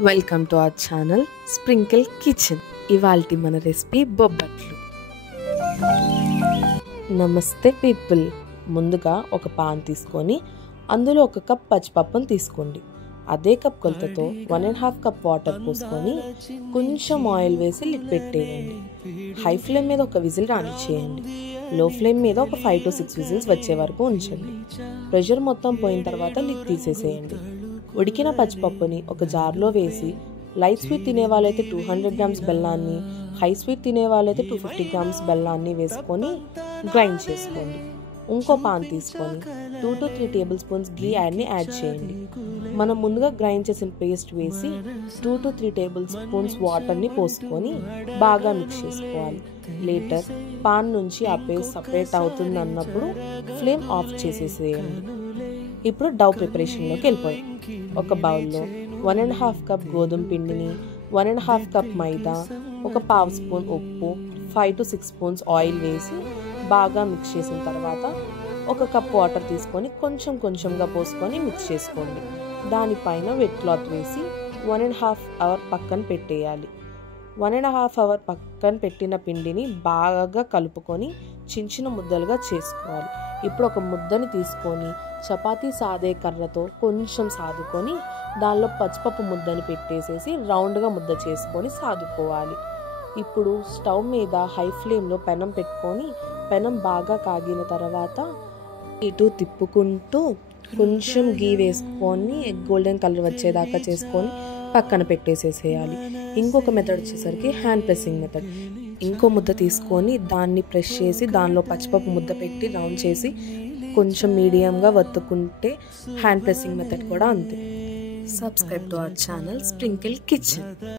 Welcome to our channel sprinkle kitchen. ఇవాల్టి మన recipe బొబ్బట్లు. నమస్తే పీపుల్. ముందుగా ఒక పాన్ తీసుకొని అందులో ఒక కప్ పచ్చిపప్పును తీసుకోండి. అదే కప్ కొలతతో 1.5 కప్ వాటర్ పోసుకొని కొంచెం ఆయిల్ వేసి లిడ్ పెట్టేయండి. హై ఫ్లేమ్ మీద ఒక విజిల్ రానిచ్చేయండి. లో ఫ్లేమ్ మీద ఒక 5 to 6 విజిల్స్ వచ్చే వరకు ఉంచండి. ప్రెషర్ మొత్తం పోయిన తర్వాత లిడ్ తీసేసేయండి. ఉడికిన పచ్చిపప్పుని ఒక జార్లో వేసి లైట్ స్వీట్ తినే వాళ్ళైతే 200 గ్రామ్స్ బెల్లాన్ని, హై స్వీట్ తినే వాళ్ళైతే 250 గ్రామ్స్ బెల్లాన్ని వేసుకొని గ్రైండ్ చేసుకోండి. ఇంకో పాన్ తీసుకొని 2 to 3 table spoons ghee add చేయండి. మనం ముందుగా గ్రైండ్ చేసిన పేస్ట్ వేసి 2 to 3 టేబుల్ స్పూన్స్ వాటర్ని పోసుకొని బాగా మిక్స్ చేసుకోవాలి. లేటర్ పాన్ నుంచి ఆ పేస్ట్ సపరేట్ అవుతుంది అన్నప్పుడు ఫ్లేమ్ ఆఫ్ చేసేసేయండి. ఇప్పుడు డౌ ప్రిపరేషన్లోకి వెళ్ళిపోయాం. ఒక బౌల్లో 1.5 కప్ గోధుమ పిండిని, 1.5 కప్ మైదా, ఒక పావు స్పూన్ ఉప్పు, 5 to 6 స్పూన్స్ ఆయిల్ వేసి బాగా మిక్స్ చేసిన తర్వాత ఒక కప్ వాటర్ తీసుకొని కొంచెంగా పోసుకొని మిక్స్ చేసుకోండి. దానిపైన వెట్ క్లాత్ వేసి 1.5 అవర్ పక్కన పెట్టేయాలి. 1.5 అవర్ పక్కన పెట్టిన పిండిని బాగా కలుపుకొని చిన్న ముద్దలుగా చేసుకోవాలి. ఇప్పుడు ఒక ముద్దని తీసుకొని చపాతీ సాదే కర్రతో కొంచెం సాదుకొని దానిలో పచ్చిపప్పు ముద్దని పెట్టేసేసి రౌండ్గా ముద్ద చేసుకొని సాదుకోవాలి. ఇప్పుడు స్టవ్ మీద హై ఫ్లేమ్లో పెనం పెట్టుకొని పెనం బాగా కాగిన తర్వాత ఇటు తిప్పుకుంటూ కొంచెం గీ వేసుకొని గోల్డెన్ కలర్ వచ్చేదాకా చేసుకొని పక్కన పెట్టేసేసేయాలి. ఇంకొక మెథడ్ వచ్చేసరికి హ్యాండ్ ప్రెస్సింగ్ మెథడ్. ఇంకో ముద్ద తీసుకొని దాన్ని ప్రెస్ చేసి దానిలో పచ్చిపప్పు ముద్ద పెట్టి రౌండ్ చేసి కొంచెం మీడియంగా వత్తుకుంటే హ్యాండ్ ప్రెస్సింగ్ మెథడ్ కూడా అంతే. Subscribe to our channel sprinkle kitchen.